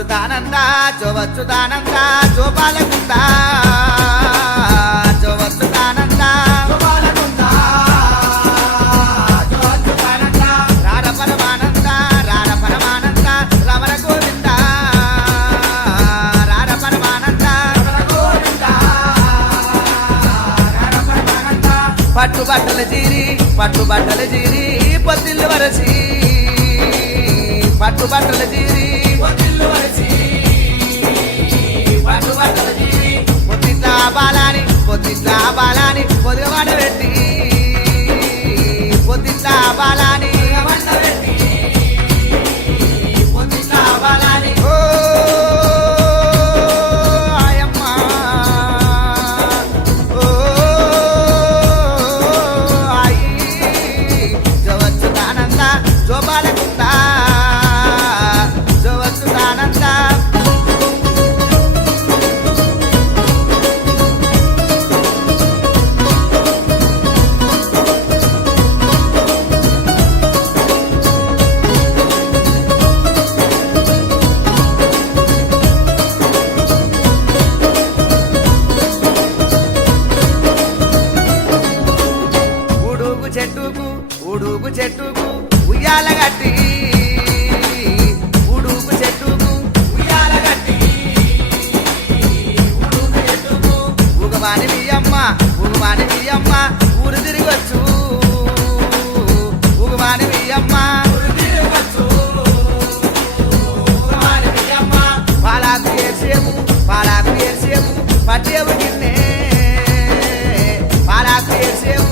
జోవచ్చుదానంద జోవచ్చుదానంద జోపాలకుంద జోవచ్చుదానంద రార పరమానంద రార పరమానంద రమణ గోవింద రార పరమానంద పట్టుబట్టల జీరి పట్టుబట్టల జీరి పొద్దులు వరసి పట్టుబట్టల జీరి పట్టుబట్టల జీరి పొద్దుట్లా బాలాని పొద్దుట్లా బాలాని పొదిగవాడ పెట్టి పొద్దుట్లా బాలాని పొద్దుట్లా బాలాని ఓ ఆయమ్మ ఓ ఆయి జోవచ్చుదానంద జోపాలకుంద జోవచ్చుదానంద ఉడుగు చెట్టుకు ఉయ్యాల గట్టి ఉడుగు చెట్టుకు ఉయ్యాల గట్టి ఉడుగు చెట్టుకు ఉగమాని బియ్యమ్మ ఊరు తిరిగొచ్చు ఉగమాని బియ్యమ్మ పాలాకు ఏసేము పట్టేవు గిన్నె పాలాకు ఏసేము